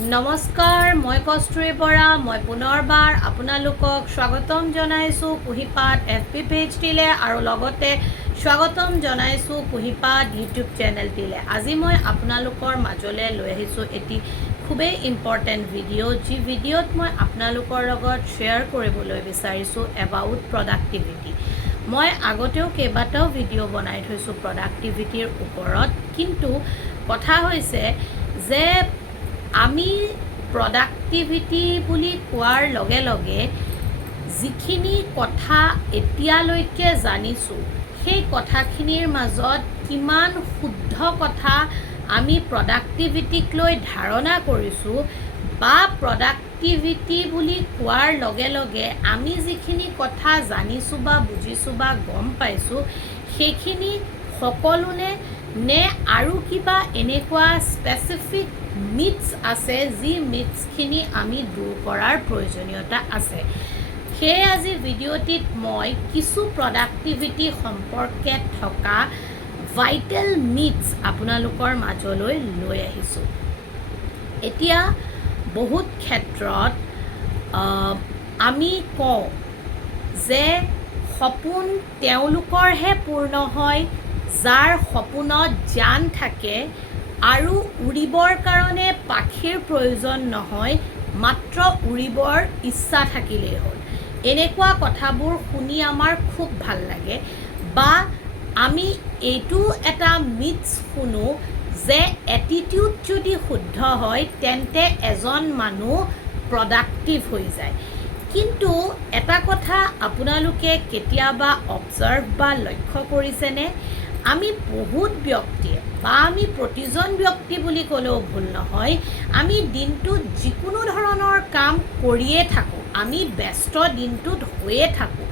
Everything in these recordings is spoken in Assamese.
নমস্কাৰ, মই কস্তুৰী বৰা। মই পুনৰবাৰ আপোনালোকক স্বাগতম জনাইছোঁ কুহিপাত FB পেজটিলে আৰু লগতে স্বাগতম জনাইছোঁ কুহিপাত ইউটিউব চেনেলটিলে। আজি মই আপোনালোকৰ মাজলৈ লৈ আহিছোঁ এটি খুবেই ইম্পৰ্টেণ্ট ভিডিঅ', যি ভিডিঅ'ত মই আপোনালোকৰ লগত শ্বেয়াৰ কৰিবলৈ বিচাৰিছোঁ এবাউট প্ৰডাক্টিভিটি। মই আগতেও কেইবাটাও ভিডিঅ' বনাই থৈছোঁ প্ৰডাক্টিভিটিৰ ওপৰত, কিন্তু কথা হৈছে যে আমি প্ৰডাক্টিভিটি বুলি কোৱাৰ লগে লগে যিখিনি কথা এতিয়ালৈকে জানিছোঁ, সেই কথাখিনিৰ মাজত কিমান শুদ্ধ কথা আমি প্ৰডাক্টিভিটিক লৈ ধাৰণা কৰিছোঁ, বা প্ৰডাক্টিভিটি বুলি কোৱাৰ লগে লগে আমি যিখিনি কথা জানিছোঁ বা বুজিছোঁ বা গম পাইছোঁ, সেইখিনি সকলোনে নে আৰু কিবা এনেকুৱা স্পেচিফিক মিথছ আছে যি মিথছখিনি আমি দূৰ কৰাৰ প্ৰয়োজনীয়তা আছে। সেয়ে আজি ভিডিঅ'টিত মই কিছু প্ৰডাক্টিভিটি সম্পৰ্কে থকা ভাইটেল মিথছ আপোনালোকৰ মাজলৈ লৈ আহিছোঁ। এতিয়া বহুত ক্ষেত্ৰত আমি কওঁ যে সপোন তেওঁলোকৰহে পূৰ্ণ হয় যাৰ সপোনত জান থাকে আৰু উৰিবৰ কাৰণে পাখিৰ প্ৰয়োজন নহয়, মাত্ৰ উৰিবৰ ইচ্ছা থাকিলেই হ'ল। এনেকুৱা কথাবোৰ শুনি আমাৰ খুব ভাল লাগে। বা আমি এইটো এটা মিথছ শুনো যে এটিটিউড যদি শুদ্ধ হয় তেন্তে এজন মানুহ প্ৰডাক্টিভ হৈ যায়। কিন্তু এটা কথা আপোনালোকে কেতিয়াবা অবজাৰ্ভ বা লক্ষ্য কৰিছেনে? আমি বহুত ব্যক্তিয়ে বা আমি প্ৰতিজন ব্যক্তি বুলি ক'লেও ভুল নহয়, আমি দিনটোত যিকোনো ধৰণৰ কাম কৰিয়ে থাকোঁ, আমি ব্যস্ত দিনটোত হৈয়ে থাকোঁ,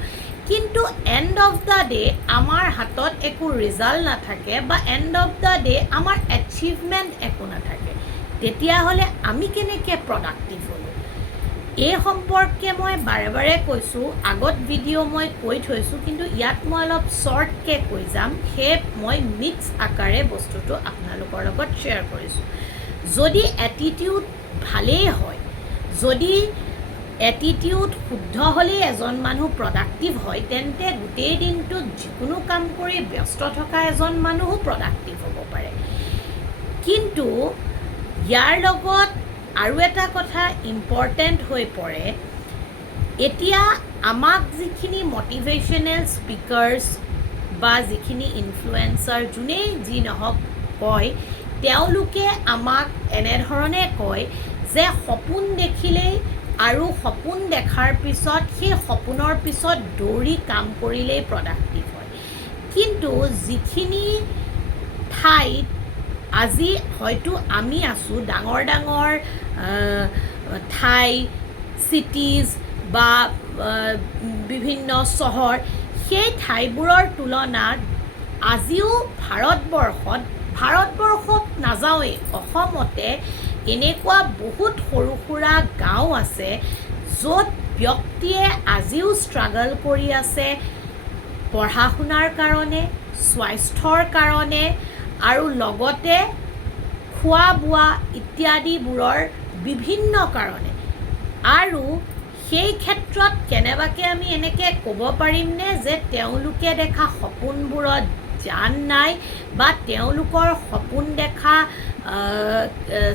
কিন্তু এণ্ড অফ দ্য ডে আমাৰ হাতত একো ৰিজাল্ট নাথাকে বা এণ্ড অফ দ্য ডে আমাৰ এচিভমেণ্ট একো নাথাকে। তেতিয়াহ'লে আমি কেনেকৈ প্ৰডাক্টিভ হ'লোঁ? এই সম্পৰ্কে মই বাৰে বাৰে কৈছোঁ, আগত ভিডিঅ' মই কৈ থৈছোঁ, কিন্তু ইয়াত মই অলপ শ্বৰ্টকৈ কৈ যাম। সেয়ে মই মিক্স আকাৰে বস্তুটো আপোনালোকৰ লগত শ্বেয়াৰ কৰিছোঁ। যদি এটিটিউড ভালেই হয়, যদি এটিটিউড শুদ্ধ হ'লেই এজন মানুহ প্ৰডাক্টিভ হয়, তেন্তে গোটেই দিনটোত যিকোনো কাম কৰি ব্যস্ত থকা এজন মানুহো প্ৰডাক্টিভ হ'ব পাৰে। কিন্তু ইয়াৰ লগত আৰু এটা কথা ইম্পৰ্টেণ্ট হৈ পৰে। এতিয়া আমাক যিখিনি মটিভেশ্যনেল স্পিকাৰ্ছ বা যিখিনি ইনফ্লুৱেঞ্চাৰ যোনেই যি নহওক কয়, তেওঁলোকে আমাক এনেধৰণে কয় যে সপোন দেখিলেই আৰু সপোন দেখাৰ পিছত সেই সপোনৰ পিছত দৌৰি কাম কৰিলেই প্ৰডাক্টিভ হয়। কিন্তু যিখিনি ঠাইত আজি হয়তো আমি আছোঁ, ডাঙৰ ডাঙৰ ঠাই, চিটিজ বা বিভিন্ন চহৰ, সেই ঠাইবোৰৰ তুলনাত আজিও ভাৰতবৰ্ষত নাযাওঁৱেই, অসমতে এনেকুৱা বহুত সৰু সুৰা গাঁও আছে য'ত ব্যক্তিয়ে আজিও ষ্ট্ৰাগল কৰি আছে পঢ়া শুনাৰ কাৰণে, স্বাস্থ্যৰ কাৰণে আৰু লগতে খোৱা বোৱা ইত্যাদিবোৰৰ বিভিন্ন কাৰণে। আৰু সেই ক্ষেত্ৰত কেনেবাকৈ আমি এনেকৈ ক'ব পাৰিমনে যে তেওঁলোকে দেখা সপোনবোৰত জান নাই বা তেওঁলোকৰ সপোন দেখা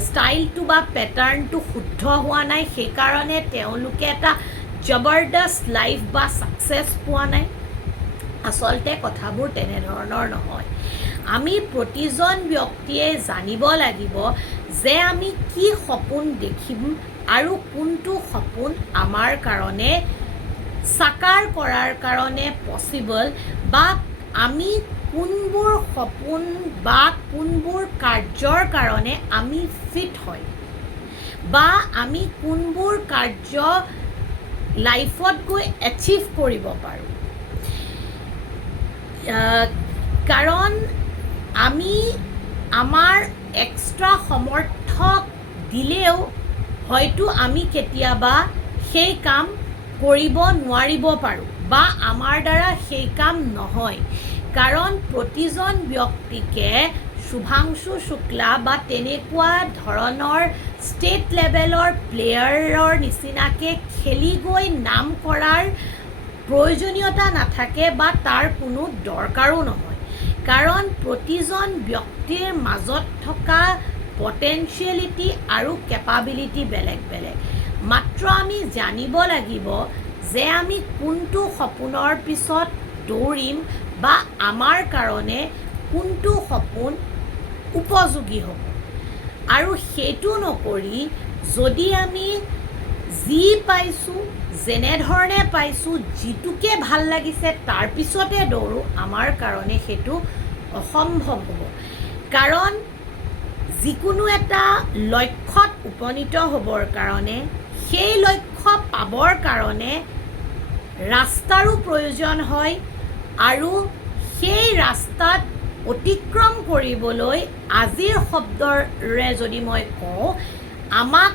ষ্টাইলটো বা পেটাৰ্ণটো শুদ্ধ হোৱা নাই, সেইকাৰণে তেওঁলোকে এটা জবৰদস্ত লাইফ বা ছাকচেছ পোৱা নাই? আচলতে কথাবোৰ তেনেধৰণৰ নহয়। আমি প্ৰতিজন ব্যক্তিয়ে জানিব লাগিব যে আমি কি সপোন দেখিম আৰু কোনটো সপোন আমাৰ কাৰণে সাকাৰ কৰাৰ কাৰণে পচিবল, বা আমি কোনবোৰ সপোন বা কোনবোৰ কাৰ্যৰ কাৰণে আমি ফিট হয়, বা আমি কোনবোৰ কাৰ্য লাইফত গৈ এচিভ কৰিব পাৰোঁ। কাৰণ আমি আমাৰ এক্সট্ৰা সমৰ্থক দিলেও হয়তো আমি কেতিয়াবা সেই কাম কৰিব নোৱাৰিব পাৰোঁ বা আমাৰ দ্বাৰা সেই কাম নহয়। কাৰণ প্ৰতিজন ব্যক্তিকে শুভাংশু শুক্লা বা তেনেকুৱা ধৰণৰ ষ্টেট লেভেলৰ প্লেয়াৰৰ নিচিনাকৈ খেলি গৈ নাম কৰাৰ প্ৰয়োজনীয়তা নাথাকে বা তাৰ কোনো দৰকাৰো নহয়, কাৰণ প্ৰতিজন ব্যক্তিৰ মাজত থকা পটেনচিয়েলিটি আৰু কেপাবিলিটি বেলেগ বেলেগ। মাত্ৰ আমি জানিব লাগিব যে আমি কোনটো সপোনৰ পিছত দৌৰিম বা আমাৰ কাৰণে কোনটো সপোন উপযোগী হ'ব, আৰু সেইটো নকৰি যদি আমি যি পাইছোঁ যেনেধৰণে পাইছোঁ যিটোকে ভাল লাগিছে তাৰ পিছতে দৌৰোঁ, আমাৰ কাৰণে সেইটো অসম্ভৱ হ'ব। কাৰণ যিকোনো এটা লক্ষ্যত উপনীত হ'বৰ কাৰণে সেই লক্ষ্য পাবৰ কাৰণে ৰাস্তাৰো প্ৰয়োজন হয়, আৰু সেই ৰাস্তাত অতিক্ৰম কৰিবলৈ আজিৰ শব্দৰে যদি মই কওঁ, আমাক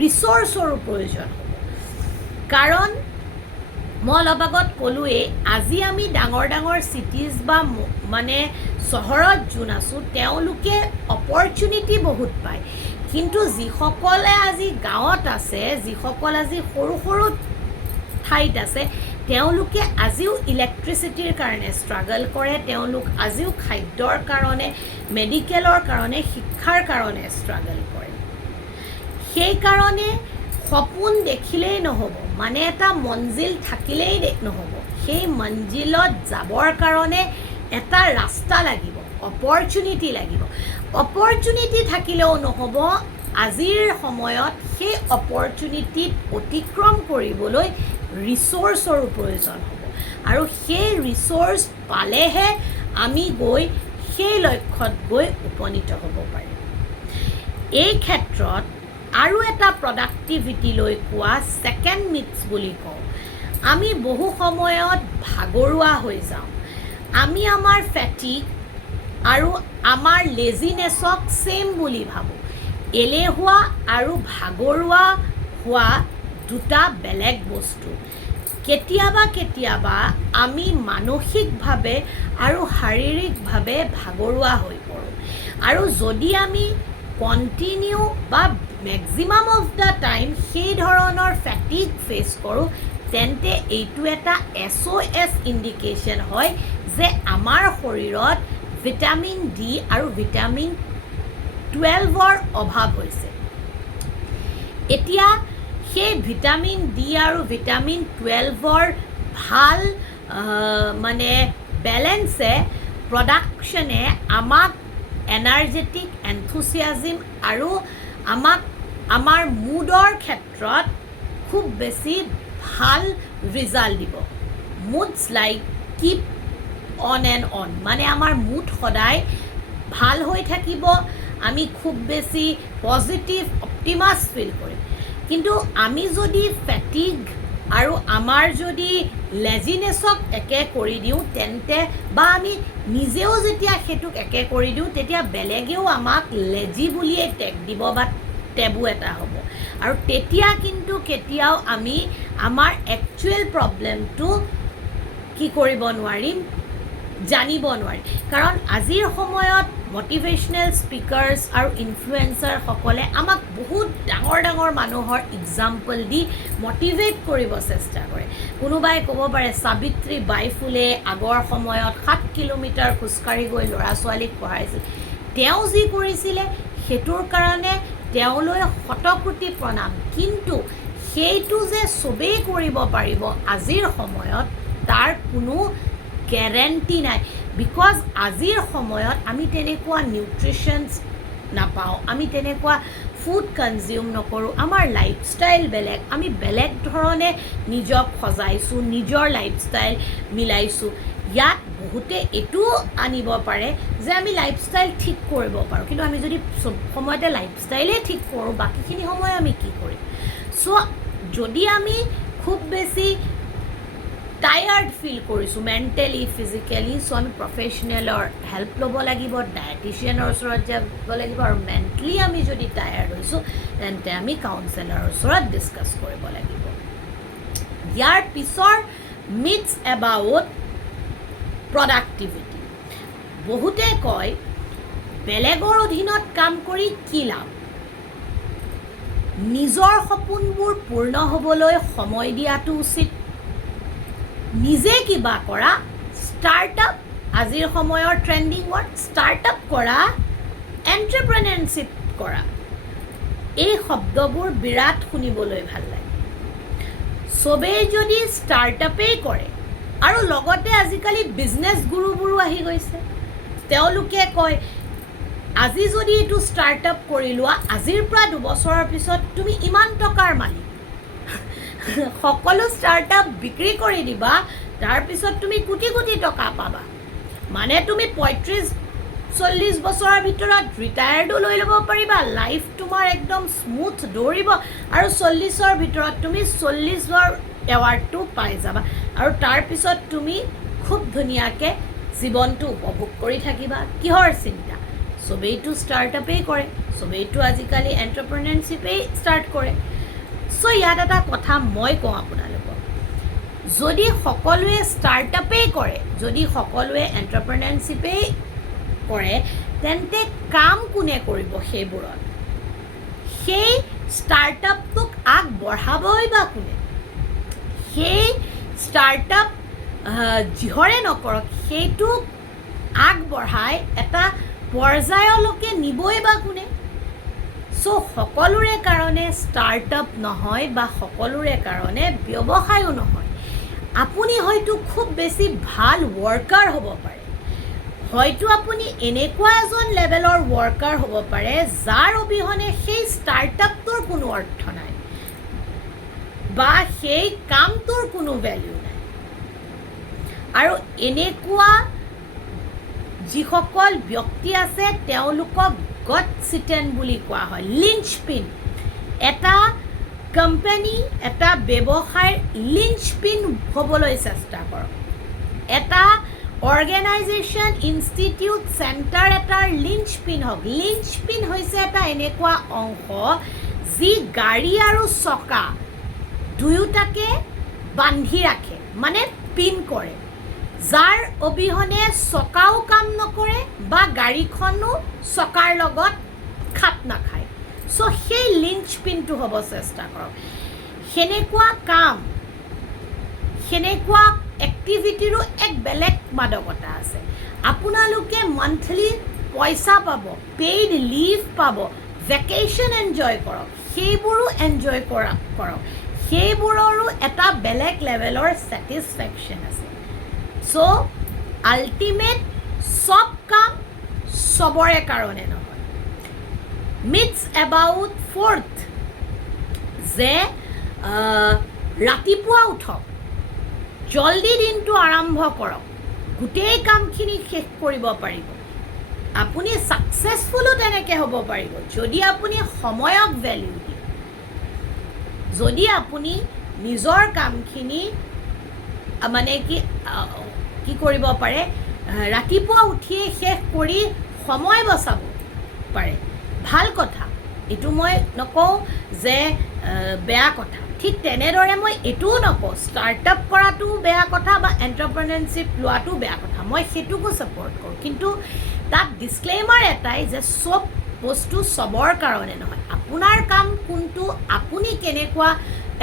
ৰিচৰ্চৰো প্ৰয়োজন হ'ব। কাৰণ মই অলপ আগত ক'লোৱেই, আজি আমি ডাঙৰ ডাঙৰ চিটিজ বা মানে চহৰত যোন আছোঁ তেওঁলোকে অপৰচুনিটি বহুত পায়, কিন্তু যিসকলে আজি গাঁৱত আছে, যিসকল আজি সৰু সৰু ঠাইত আছে, তেওঁলোকে আজিও ইলেক্ট্ৰিচিটিৰ কাৰণে ষ্ট্ৰাগল কৰে, তেওঁলোক আজিও খাদ্যৰ কাৰণে, মেডিকেলৰ কাৰণে, শিক্ষাৰ কাৰণে ষ্ট্ৰাগল কৰে। সেইকাৰণে সপোন দেখিলেই নহ'ব, মানে এটা মঞ্জিল থাকিলেই নহ'ব, সেই মঞ্জিলত যাবৰ কাৰণে এটা ৰাস্তা লাগিব, অপৰচুনিটি লাগিব। অপৰচুনিটি থাকিলেও নহ'ব, আজিৰ সময়ত সেই অপৰচুনিটিত অতিক্ৰম কৰিবলৈ ৰিচৰ্চৰো প্ৰয়োজন হ'ব, আৰু সেই ৰিচৰ্চ পালেহে আমি গৈ সেই লক্ষ্যত গৈ উপনীত হ'ব পাৰিম। এই ক্ষেত্ৰত আৰু এটা প্ৰডাক্টিভিটিলৈ কোৱা ছেকেণ্ড মিথছ বুলি কওঁ, আমি বহু সময়ত ভাগৰুৱা হৈ যাওঁ। আমি আমাৰ ফেটিগ আৰু আমাৰ লেজিনেছক ছেইম বুলি ভাবোঁ। এলেহুৱা আৰু ভাগৰুৱা হোৱা দুটা বেলেগ বস্তু। কেতিয়াবা কেতিয়াবা আমি মানসিকভাৱে আৰু শাৰীৰিকভাৱে ভাগৰুৱা হৈ পৰোঁ, আৰু যদি আমি কণ্টিনিউ বা মেক্সিমাম অফ দ্য টাইম সেই ধৰণৰ ফেটিগ ফেচ কৰোঁ, তেন্তে এইটো এটা SOS ইণ্ডিকেশ্যন হয় যে আমাৰ শৰীৰত ভিটামিন ডি আৰু ভিটামিন 12ৰ অভাৱ হৈছে। এতিয়া সেই ভিটামিন ডি আৰু ভিটামিন 12ৰ ভাল মানে বেলেঞ্চে প্ৰডাকশ্যনে আমাক এনাৰ্জেটিক, এনথুচিয়াজিম আৰু আমাক আমাৰ মুডৰ ক্ষেত্ৰত খুব বেছি ভাল ৰিজাল্ট দিব। Moods like keep on and on, মানে আমাৰ মুড সদায় ভাল হৈ থাকিব, আমি খুব বেছি পজিটিভ অপটিমাছ ফিল কৰিম। কিন্তু আমি যদি ফেটিগ আৰু আমাৰ যদি লেজিনেছক একে কৰি দিওঁ, তেন্তে বা আমি নিজেও যেতিয়া সেইটোক একে কৰি দিওঁ, তেতিয়া বেলেগেও আমাক লেজি বুলিয়েই টেগ দিব বা টেবু এটা হ'ব, আৰু তেতিয়া কিন্তু কেতিয়াও আমি আমাৰ একচুৱেল প্ৰব্লেমটো কি কৰিব নোৱাৰিম, জানিব নোৱাৰিম। কাৰণ আজিৰ সময়ত মটিভেশ্যনেল স্পিকাৰ্ছ আৰু ইনফ্লুৱেঞ্চাৰসকলে আমাক বহুত ডাঙৰ ডাঙৰ মানুহৰ এক্সাম্পল দি মটিভেট কৰিব চেষ্টা কৰে। কোনোবাই ক'ব পাৰে সাবিত্ৰী বাই ফুলে আগৰ সময়ত 7 কিলোমিটাৰ খোজকাঢ়ি গৈ ল'ৰা ছোৱালীক পঢ়াইছিল, তেওঁ যি কৰিছিলে সেইটোৰ কাৰণে তেওঁলৈ শতকোটি প্ৰণাম। কিন্তু সেইটো যে চবেই কৰিব পাৰিব আজিৰ সময়ত, তাৰ কোনো গেৰেণ্টি নাই, বিকজ আজিৰ সময়ত আমি তেনেকুৱা নিউট্ৰিশ্যনছ নাপাওঁ, আমি তেনেকুৱা ফুড কনজিউম নকৰোঁ, আমাৰ লাইফষ্টাইল বেলেগ, আমি বেলেগ ধৰণে নিজক সজাইছোঁ, নিজৰ লাইফষ্টাইল মিলাইছোঁ। ইয়াত বহুতে এইটোও আনিব পাৰে যে আমি লাইফষ্টাইল ঠিক কৰিব পাৰোঁ, কিন্তু আমি যদি চব সময়তে লাইফষ্টাইলেই ঠিক কৰোঁ, বাকীখিনি সময় আমি কি কৰিম? চ' যদি আমি খুব বেছি টায়াৰ্ড ফিল কৰিছোঁ মেণ্টেলি, ফিজিকেলি, চ' আমি প্ৰফেশ্যনেলৰ হেল্প ল'ব লাগিব, ডায়েটিচিয়ানৰ ওচৰত যাব লাগিব, আৰু মেণ্টেলি আমি যদি টায়াৰ্ড হৈছোঁ, তেন্তে আমি কাউন্সেলাৰৰ ওচৰত ডিছকাছ কৰিব লাগিব। ইয়াৰ পিছৰ মিথছ এবাউট প্ৰডাক্টিভিটি। বহুতে কয় বেলেগৰ অধীনত কাম কৰি কি লাভ? নিজৰ সপোনবোৰ পূৰ্ণ হ'বলৈ সময় দিয়াটো উচিত। নিজে কিবা কৰা, ষ্টাৰ্টআপ, আজিৰ সময়ৰ ট্ৰেণ্ডিং ৱৰ্ড, ষ্টাৰ্টআপ কৰা, এণ্টাৰপ্ৰেনাৰশ্বিপ কৰা, এই শব্দবোৰ বিৰাট শুনিবলৈ ভাল লাগে। চবেই যদি ষ্টাৰ্টআপেই কৰে, আৰু লগতে আজিকালি বিজনেছ গুৰুবোৰো আহি গৈছে, তেওঁলোকে কয় আজি যদি এইটো ষ্টাৰ্টআপ কৰি লোৱা, আজিৰ পৰা 2 বছৰৰ পিছত তুমি ইমান টকাৰ মালিক। সকলো ষ্টাৰ্টআপ বিক্ৰী কৰি দিবা, তাৰপিছত তুমি কোটি কোটি টকা পাবা। মানে তুমি 35-40 বছৰৰ ভিতৰত ৰিটায়াৰ্ডো লৈ ল'ব পাৰিবা, লাইফ তোমাৰ একদম স্মুথ দৌৰিব, আৰু 40ৰ ভিতৰত তুমি 40ৰ এৱাৰ্ডটো পাই যাবা, আৰু তাৰপিছত তুমি খুব ধুনীয়াকৈ জীৱনটো উপভোগ কৰি থাকিবা। কিহৰ চিন্তা? চবেইটো ষ্টাৰ্টআপেই কৰে, চবেইটো আজিকালি এণ্টাৰপ্ৰেনাৰশ্বিপেই ষ্টাৰ্ট কৰে। চ' ইয়াত এটা কথা মই কওঁ আপোনালোকক, যদি সকলোৱে ষ্টাৰ্টআপেই কৰে, যদি সকলোৱে এণ্টাৰপ্ৰেনাৰশ্বিপেই কৰে, তেন্তে কাম কোনে কৰিব সেইবোৰত? সেই ষ্টাৰ্টআপটোক আগবঢ়াবই বা কোনে? সেই ষ্টাৰ্টআপ যিহৰে নকৰক, সেইটোক আগবঢ়াই এটা পৰ্যায়লৈকে নিবই বা কোনে? চ' সকলোৰে কাৰণে ষ্টাৰ্টআপ নহয় বা সকলোৰে কাৰণে ব্যৱসায়ো নহয়। আপুনি হয়তো খুব বেছি ভাল ৱৰ্কাৰ হ'ব পাৰে, হয়তো আপুনি এনেকুৱা এজন লেভেলৰ ৱৰ্কাৰ হ'ব পাৰে যাৰ অবিহনে সেই ষ্টাৰ্টআপটোৰ কোনো অৰ্থ নাই বা সেই কামটোৰ কোনো ভেলিউ নাই। আৰু এনেকুৱা যিসকল ব্যক্তি আছে তেওঁলোকক গট চিটেন বুলি কোৱা হয়, লিঞ্চপিন। এটা কোম্পানী, এটা ব্যৱসায়ৰ লিঞ্চপিন হ'বলৈ চেষ্টা কৰক। এটা অৰ্গেনাইজেশ্যন, ইনষ্টিটিউট, চেণ্টাৰ এটাৰ লিঞ্চপিন হওক। লিঞ্চপিন হৈছে এটা এনেকুৱা অংশ যি গাড়ী আৰু চকা দুয়োটাকে বান্ধি ৰাখে, মানে পিন কৰে, যাৰ অবিহনে চকাও কাম নকৰে বা গাড়ীখনো চকাৰ লগত খাপ নাখায়। চ' সেই লিঞ্চপিনটো হ'ব চেষ্টা কৰক। সেনেকুৱা কাম, সেনেকুৱা এক্টিভিটিৰো এক বেলেগ মাদকতা আছে। আপোনালোকে মান্থলি পইচা পাব, পেইড লিভ পাব, ভেকেশ্যন এনজয় কৰক, সেইবোৰো এনজয় কৰক। সেইবোৰৰো এটা বেলেগ লেভেলৰ ছেটিছফেকশ্যন আছে। চ' আল্টিমেট চব কাম চবৰে কাৰণে নহয়। মিটছ এবাউট ফ'ৰ্থ, যে ৰাতিপুৱা উঠক, জল্দি দিনটো আৰম্ভ কৰক, গোটেই কামখিনি শেষ কৰিব পাৰিব। আপুনি ছাকচেছফুলো তেনেকৈ হ'ব পাৰিব যদি আপুনি সময়ক ভেলিউ দিয়ে, যদি আপুনি নিজৰ কামখিনি মানে কি কৰিব পাৰে, ৰাতিপুৱা উঠিয়ে শেষ কৰি সময় বচাব পাৰে। ভাল কথা, এইটো মই নকওঁ যে বেয়া কথা। ঠিক তেনেদৰে মই এইটোও নকওঁ ষ্টাৰ্টআপ কৰাটোও বেয়া কথা বা এণ্টাৰপ্ৰেনাৰশ্বিপ লোৱাটো বেয়া কথা, মই সেইটোকো ছাপৰ্ট কৰোঁ। কিন্তু তাত ডিছক্লেইমাৰ এটাই যে চব বস্তু চবৰ কাৰণে নহয়। আপোনাৰ কাম কোনটো, আপুনি কেনেকুৱা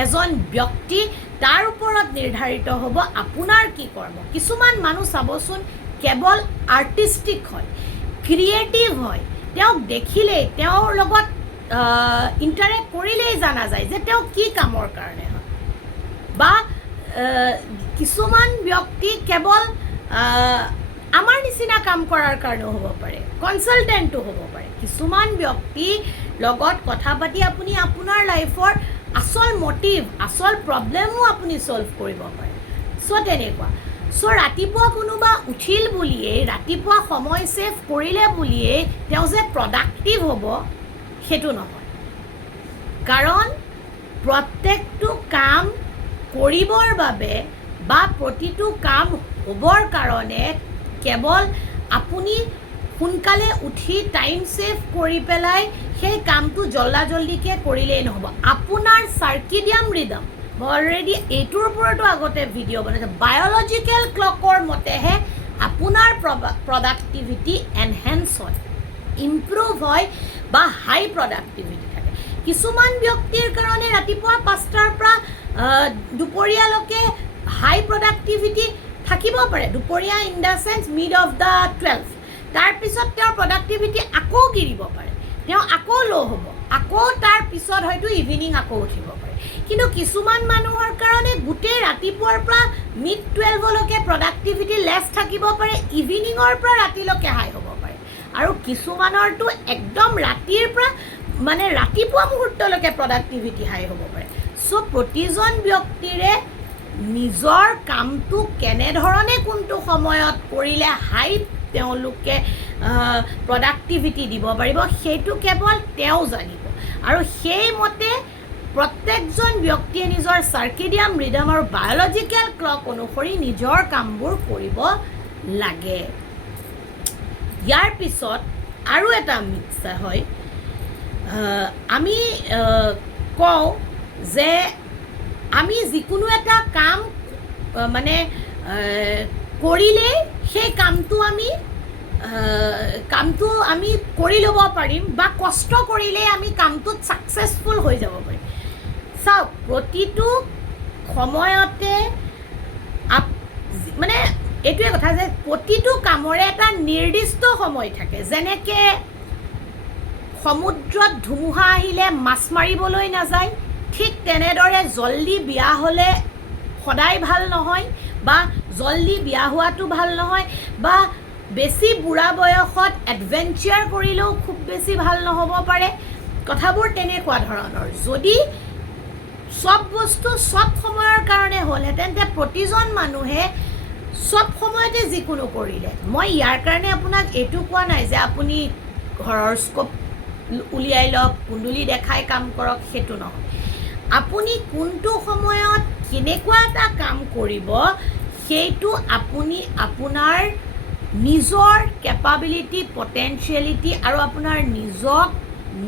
এজন ব্যক্তি, তাৰ ওপৰত নিৰ্ধাৰিত হ'ব আপোনাৰ কি কৰ্ম। কিছুমান মানুহ চাবচোন কেৱল আৰ্টিষ্টিক হয়, ক্ৰিয়েটিভ হয়, তেওঁক দেখিলেই, তেওঁৰ লগত ইণ্টাৰেক্ট কৰিলেই জানা যায় যে তেওঁ কি কামৰ কাৰণে হয়। বা কিছুমান ব্যক্তি কেৱল আমাৰ নিচিনা কাম কৰাৰ কাৰণেও হ'ব পাৰে, কনচালটেণ্টো হ'ব পাৰে। কিছুমান ব্যক্তি লগত কথা পাতি আপুনি আপোনাৰ লাইফৰ আচল মটিভ, আচল প্ৰব্লেমো আপুনি ছল্ভ কৰিব পাৰে। চ' তেনেকুৱা। চ' ৰাতিপুৱা কোনোবা উঠিল বুলিয়েই, ৰাতিপুৱা সময় ছেভ কৰিলে বুলিয়েই তেওঁ যে প্ৰডাক্টিভ হ'ব সেইটো নহয়। কাৰণ প্ৰত্যেকটো কাম কৰিবৰ বাবে বা প্ৰতিটো কাম হ'বৰ কাৰণে কেৱল আপুনি সোনকালে উঠি টাইম ছেভ কৰি পেলাই সেই কামটো জল্দিকৈ কৰিলেই নহ'ব। আপোনাৰ চাৰ্কিডিয়াম ৰিদম, মই অলৰেডি এইটোৰ ওপৰতো আগতে ভিডিঅ' বনাইছোঁ, বায়'লজিকেল ক্লকৰ মতেহে আপোনাৰ প্ৰডাক্টিভিটি এনহেঞ্চ হয়। ইম্প্ৰুভ হয় বা হাই প্ৰডাক্টিভিটি থাকে। কিছুমান ব্যক্তিৰ কাৰণে ৰাতিপুৱা 5টাৰ পৰা দুপৰীয়ালৈকে হাই প্ৰডাক্টিভিটি থাকিব পাৰে, দুপৰীয়া in the chance mid of the 12। তাৰপিছত তেওঁৰ প্ৰডাক্টিভিটি আকৌ গিৰিব পাৰে, তেওঁ আকৌ ল' হ'ব, আকৌ তাৰ পিছত হয়তো ইভিনিং আকৌ উঠিব পাৰে। কিন্তু কিছুমান মানুহৰ কাৰণে গোটেই ৰাতিপুৱাৰ পৰা মিড 12লৈকে প্ৰডাক্টিভিটি লেছ থাকিব পাৰে, ইভিনিঙৰ পৰা ৰাতিলৈকে হাই হ'ব পাৰে। আৰু কিছুমানৰতো একদম ৰাতিৰ পৰা মানে ৰাতিপুৱা মুহূৰ্তলৈকে প্ৰডাক্টিভিটি হাই হ'ব পাৰে। চ' প্ৰতিজন ব্যক্তিৰে নিজৰ কামটো কেনেধৰণে কোনটো সময়ত কৰিলে হাই তেওঁলোকে প্ৰডাক্টিভিটি দিব পাৰিব সেইটো কেৱল তেওঁ জানিব। আৰু সেইমতে প্ৰত্যেকজন ব্যক্তিয়ে নিজৰ চাৰ্কেডিয়াম ৰিডম আৰু বায়'লজিকেল ক্লক অনুসৰি নিজৰ কামবোৰ কৰিব লাগে। ইয়াৰ পিছত আৰু এটা মিক্সাৰ হয়, আমি কওঁ যে আমি যিকোনো এটা কাম মানে কৰিলেই সেই কামটো আমি কৰি ল'ব পাৰিম বা কষ্ট কৰিলেই আমি কামটোত ছাকচেছফুল হৈ যাব পাৰিম। চাওক, প্ৰতিটো সময়তে মানে এইটোৱে কথা যে প্ৰতিটো কামৰে এটা নিৰ্দিষ্ট সময় থাকে। যেনেকৈ সমুদ্ৰত ধুমুহা আহিলে মাছ মাৰিবলৈ নাযায়, ঠিক তেনেদৰে জল্দি বিয়া হ'লে সদায় ভাল নহয় বা জল্দি বিয়া হোৱাটো ভাল নহয় বা বেছি বুঢ়া বয়সত এডভেঞ্চাৰ কৰিলেও খুব বেছি ভাল নহ'ব পাৰে। কথাবোৰ তেনেকুৱা ধৰণৰ। যদি চব বস্তু চব সময়ৰ কাৰণে হ'লহেঁতেন তেন্তে প্ৰতিজন মানুহে চব সময়তে যিকোনো কৰিলে। মই ইয়াৰ কাৰণে আপোনাক এইটো কোৱা নাই যে আপুনি ঘৰৰ স্কোপ উলিয়াই লওক, কুণ্ডলী দেখাই কাম কৰক, সেইটো নহয়। আপুনি কোনটো সময়ত কেনেকুৱা এটা কাম কৰিব সেইটো আপুনি আপোনাৰ নিজৰ কেপাবিলিটি, পটেঞ্চিয়েলিটি আৰু আপোনাৰ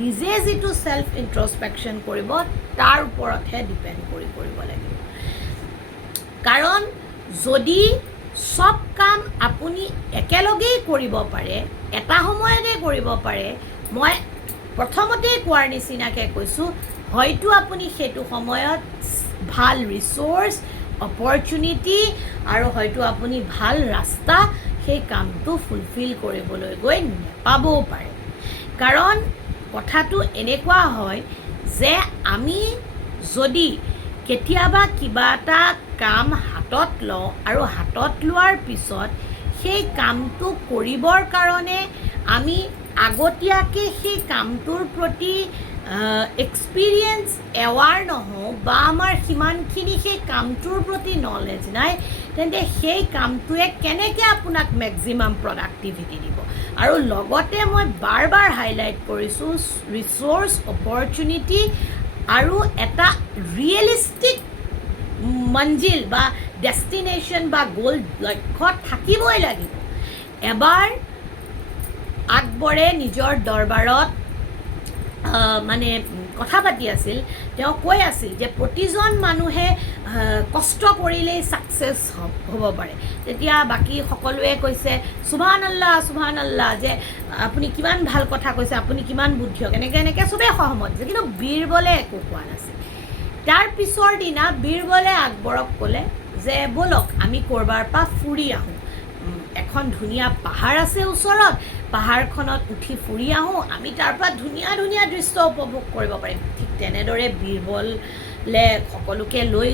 নিজে যিটো ছেল্ফ ইণ্ট্ৰস্পেকশ্যন কৰিব তাৰ ওপৰতহে ডিপেণ্ড কৰিব লাগিব। কাৰণ যদি চব কাম আপুনি একেলগেই কৰিব পাৰে, এটা সময়তে কৰিব পাৰে, মই প্ৰথমতেই কোৱাৰ নিচিনাকৈ কৈছোঁ, হয়তো আপুনি সেইটো সময়ত ভাল ৰিচোৰ্চ, অপৰচুনিটি আৰু হয়তো আপুনি ভাল ৰাস্তা সেই কামটো ফুলফিল কৰিবলৈ গৈ নেপাবও পাৰে। কাৰণ কথাটো এনেকুৱা হয় যে আমি যদি কেতিয়াবা কিবা এটা কাম হাতত লওঁ আৰু হাতত লোৱাৰ পিছত সেই কামটো কৰিবৰ কাৰণে আমি আগতীয়াকৈ সেই কামটোৰ প্ৰতি এক্সপিৰিয়েঞ্চ এৱাৰ নহওঁ বা আমাৰ সিমানখিনি সেই কামটোৰ প্ৰতি নলেজ নাই, তেন্তে সেই কামটোৱে কেনেকৈ আপোনাক মেক্সিমাম প্ৰডাক্টিভিটি দিব। আৰু লগতে মই বাৰ বাৰ হাইলাইট কৰিছোঁ, ৰিচোৰ্চ, অপৰচুনিটি আৰু এটা ৰিয়েলিষ্টিক মঞ্জিল বা ডেষ্টিনেশ্যন বা গ'ল, লক্ষ্য থাকিবই লাগিব। এবাৰ আকবৰে নিজৰ দৰবাৰত মানে কথা পাতি আছিল, তেওঁ কৈ আছিল যে প্ৰতিজন মানুহে কষ্ট কৰিলেই ছাকচেছ হ'ব পাৰে। তেতিয়া বাকী সকলোৱে কৈছে সুবহান আল্লাহ, সুবহান আল্লাহ, যে আপুনি কিমান ভাল কথা কৈছে, আপুনি কিমান বুদ্ধিয়ক, এনেকৈ চবেই সহমত হৈছে। কিন্তু বীৰবলে একো কোৱা নাছিল। তাৰ পিছৰ দিনা বীৰবলে আকবৰক ক'লে যে ব'লক আমি ক'ৰবাৰ পৰা ফুৰি আহোঁ, এখন ধুনীয়া পাহাৰ আছে ওচৰত, পাহাৰখনত উঠি ফুৰি আহোঁ, আমি তাৰ পৰা ধুনীয়া ধুনীয়া দৃশ্য উপভোগ কৰিব পাৰিম। ঠিক তেনেদৰে বীৰবলে সকলোকে লৈ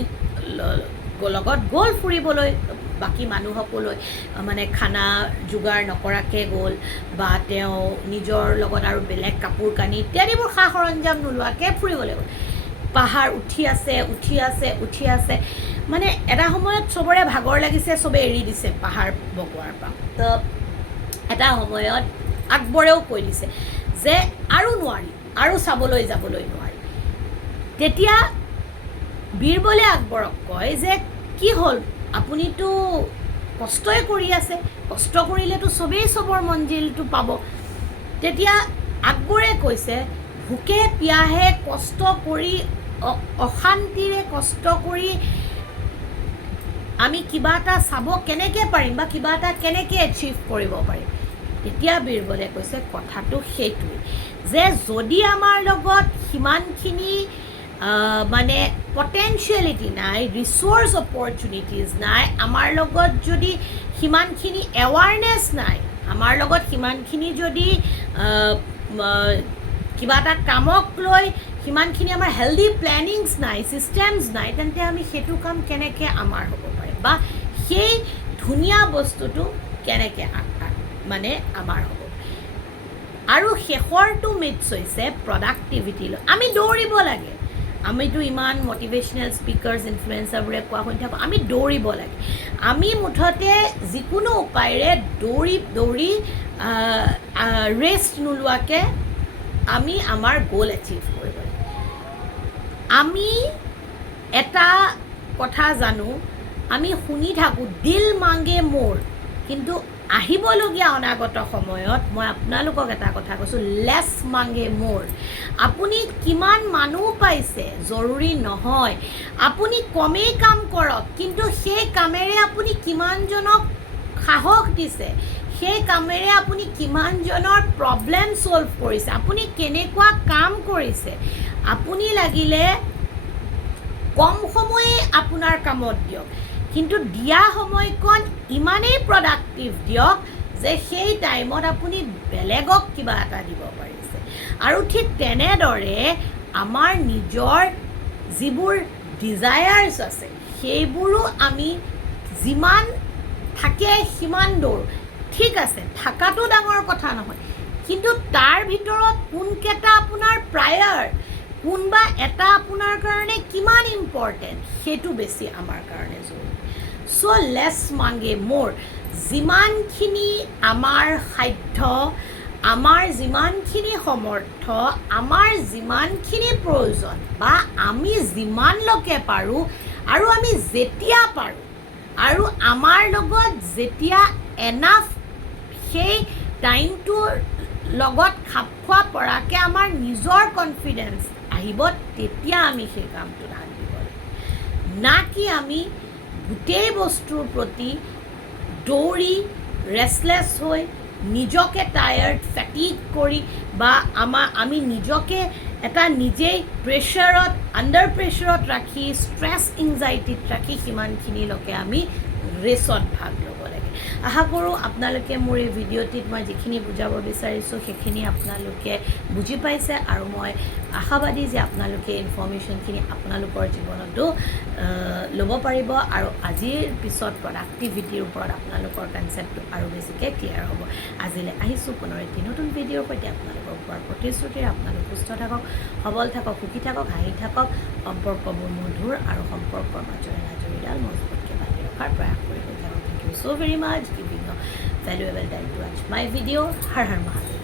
লগত গ'ল ফুৰিবলৈ, বাকী মানুহসকলৈ মানে খানা যোগাৰ নকৰাকৈ গ'ল বা তেওঁ নিজৰ লগত আৰু বেলেগ কাপোৰ কানি ইত্যাদিবোৰ সা সৰঞ্জাম নোলোৱাকৈ ফুৰিবলৈ গ'ল। পাহাৰ উঠি আছে, মানে এটা সময়ত চবৰে ভাগৰ লাগিছে, চবে এৰি দিছে পাহাৰ বগোৱাৰ পৰা। তো এটা সময়ত আকবৰেও কৈ দিছে যে আৰু নোৱাৰি, আৰু চাবলৈ যাবলৈ নোৱাৰি। তেতিয়া বীৰবলে আকবৰক কয় যে কি হ'ল, আপুনিতো কষ্টই কৰি আছে, কষ্ট কৰিলেতো চবেই চবৰ মঞ্জিলটো পাব। তেতিয়া আকবৰে কৈছে ভোকে পিয়াহে কষ্ট কৰি, অশান্তিৰে কষ্ট কৰি আমি কিবা এটা চাব কেনেকৈ পাৰিম বা কিবা এটা কেনেকৈ এচিভ কৰিব পাৰিম। তেতিয়া বীৰবলে কৈছে কথাটো সেইটোৱেই যে যদি আমাৰ লগত সিমানখিনি মানে পটেনচিয়েলিটি নাই, ৰিচোৰ্চ অপৰচুনিটিজ নাই, আমাৰ লগত যদি সিমানখিনি এৱাৰনেছ নাই, আমাৰ লগত সিমানখিনি যদি কিবা এটা কামক লৈ সিমানখিনি আমাৰ হেল্ডি প্লেনিংছ নাই, ছিষ্টেমছ নাই, তেন্তে আমি সেইটো কাম কেনেকৈ আমাৰ হ'ব পাৰে বা সেই ধুনীয়া বস্তুটো কেনেকৈ মানে আমাৰ হ'ব। আৰু শেষৰটো মিথছ হৈছে প্ৰডাক্টিভিটি লৈ। আমি দৌৰিব লাগে, আমিতো ইমান মটিভেশ্যনেল স্পীকাৰ্ছ ইনফ্লুৱেঞ্চাৰবোৰে কোৱা শুনি থাকোঁ আমি দৌৰিব লাগে। আমি মুঠতে যিকোনো উপায়েৰে দৌৰি ৰেষ্ট নোলোৱাকৈ আমি আমাৰ গ'ল এচিভ কৰিব লাগে। আমি এটা কথা জানো, আমি শুনি থাকোঁ দিল মাংগে মোৰ, কিন্তু আহিবলগীয়া অনাগত সময়ত মই আপোনালোকক এটা কথা কৈছোঁ, লেছ মাংগে মোৰ। আপুনি কিমান মানুহ পাইছে জৰুৰী নহয়, আপুনি কমেই কাম কৰক, কিন্তু সেই কামেৰে আপুনি কিমানজনক সাহস দিছে, সেই কামেৰে আপুনি কিমানজনৰ প্ৰব্লেম ছল্ভ কৰিছে, আপুনি কেনেকুৱা কাম কৰিছে। আপুনি লাগিলে কম সময়ে আপোনাৰ কামত দিয়ক, কিন্তু দিয়া সময়কণ ইমানেই প্ৰডাক্টিভ দিয়ক যে সেই টাইমত আপুনি বেলেগক কিবা এটা দিব পাৰিছে। আৰু ঠিক তেনেদৰে আমাৰ নিজৰ যিবোৰ ডিজায়াৰ্ছ আছে সেইবোৰো আমি যিমান থাকে সিমান দৌৰ, ঠিক আছে থকাটো ডাঙৰ কথা নহয়, কিন্তু তাৰ ভিতৰত কোনকেইটা আপোনাৰ প্ৰায়ৰ, কোনবা এটা আপোনাৰ কাৰণে কিমান ইম্পৰ্টেণ্ট, সেইটো বেছি আমাৰ কাৰণে জৰুৰী। চ' লেছ মাংগে মোৰ। যিমানখিনি আমাৰ সাধ্য, আমাৰ যিমানখিনি সমৰ্থ, আমাৰ যিমানখিনি প্ৰয়োজন বা আমি যিমানলৈকে পাৰোঁ আৰু আমি যেতিয়া পাৰোঁ আৰু আমাৰ লগত যেতিয়া এনাফ সেই টাইমটোৰ লগত খাপ খোৱা পৰাকৈ আমাৰ নিজৰ কনফিডেঞ্চ আহিব, তেতিয়া আমি সেই কামটোত হাত দিব লাগিব। না কি আমি গোটেই বস্তুৰ প্ৰতি দৌৰি ৰেষ্টলেছ হৈ নিজকে টায়াৰ্ড ফেটিগ কৰি বা আমি নিজকে এটা নিজেই প্ৰেছাৰত, আণ্ডাৰ প্ৰেছাৰত ৰাখি, ষ্ট্ৰেছ এংজাইটিত ৰাখি সিমানখিনিলৈকে আমি ৰেচত ভাগ ল'ব লাগে। আশা কৰোঁ আপোনালোকে মোৰ এই ভিডিঅ'টিত মই যিখিনি বুজাব বিচাৰিছোঁ সেইখিনি আপোনালোকে বুজি পাইছে, আৰু মই আশাবাদী যে আপোনালোকে ইনফৰ্মেশ্যনখিনি আপোনালোকৰ জীৱনতো ল'ব পাৰিব, আৰু আজিৰ পিছত প্ৰডাক্টিভিটিৰ ওপৰত আপোনালোকৰ কনচেপ্টটো আৰু বেছিকৈ ক্লিয়াৰ হ'ব। আজিলৈ আহিছোঁ পুনৰ এটি নতুন ভিডিঅ'ৰ সৈতে আপোনালোকৰ ওপৰত প্ৰতিশ্ৰুতিৰে। আপোনালোক সুস্থ থাকক, সবল থাকক, সুখী থাকক, হাঁহি থাকক, সম্পৰ্কবোৰ মধুৰ আৰু সম্পৰ্কৰ মাজৰে নাজৰিডাল মজবুতকৈ বান্ধি ৰখাৰ প্ৰয়াস কৰি গৈ থাকক। Thank you so very much giving your valuable time to watch my video. Har Har Mahadev.